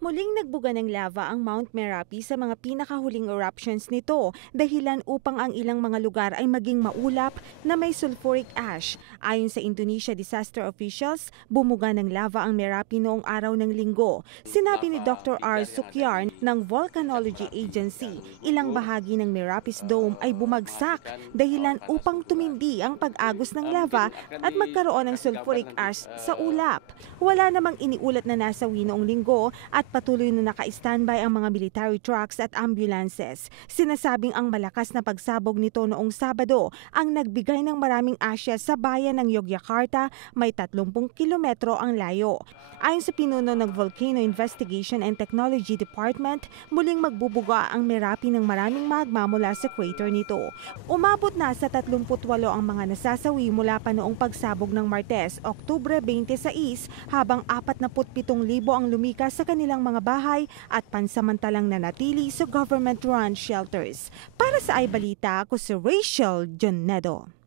Muling nagbuga ng lava ang Mount Merapi sa mga pinakahuling eruptions nito, dahilan upang ang ilang mga lugar ay maging maulap na may sulfuric ash. Ayon sa Indonesia disaster officials, bumuga ng lava ang Merapi noong araw ng Linggo. Sinabi ni Dr. R. Sukyar ng Volcanology Agency, ilang bahagi ng Merapi's dome ay bumagsak, dahilan upang tumindi ang pag-agos ng lava at magkaroon ng sulfuric ash sa ulap. Wala namang iniulat na nasawi noong Linggo at patuloy na naka-standby ang mga military trucks at ambulances. Sinasabing ang malakas na pagsabog nito noong Sabado ang nagbigay ng maraming asya sa bayan ng Yogyakarta, may 30 kilometro ang layo. Ayon sa pinuno ng Volcano Investigation and Technology Department, muling magbubuga ang Merapi ng maraming magma mula sa crater nito. Umabot na sa 38 ang mga nasasawi mula pa noong pagsabog ng Martes, Oktubre 26, habang 47,000 ang lumikas sa kanilang mga bahay at pansamantalang nanatili sa government-run shelters. Para sa iBalita, ako si Rachel Jonedo.